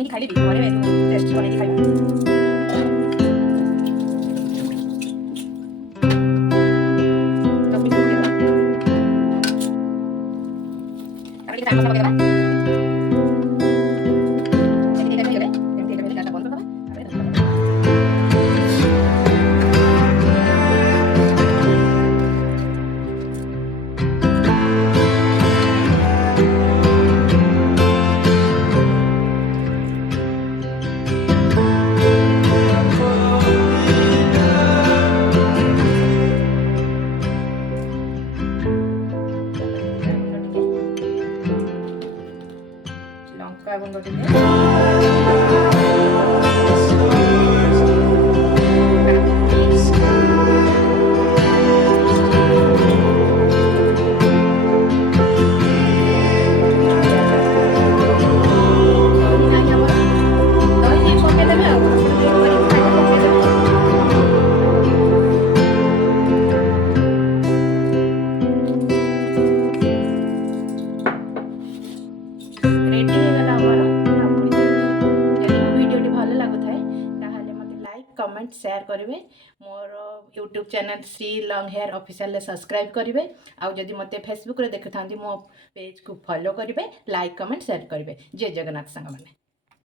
बनेई खाली भी घरे टेस्ट बनेई खाइबा सब कुछ देबा तापर खाइ मसला पकेबा एमती हेले गैस बंद करबा लंका गुंड टिके रेडी ହେଇଗଲା ଆମର ପାମ୍ପୁଡ଼ି ଚାଟ୍। ଯଦି ମୋ ଭିଡ଼ିଓଟି ଭଲ ଲାଗୁଥାଏ ତାହେଲେ ମୋତେ ଲାଇକ୍ କମେଣ୍ଟ ସେୟାର କରିବେ। ମୋର YouTube channel Shri long hair ଅଫିସିଆଲରେ ସବସ୍କ୍ରାଇବ୍ କରିବେ। ଆଉ ଯଦି ମୋତେ ଫେସବୁକ୍ରେ ଦେଖୁଥାନ୍ତି ମୋ ପେଜ୍କୁ ଫଲୋ କରିବେ, ଲାଇକ୍ କମେଣ୍ଟ ସେୟାର କରିବେ। ଜୟ ଜଗନ୍ନାଥ ସାଙ୍ଗମାନେ।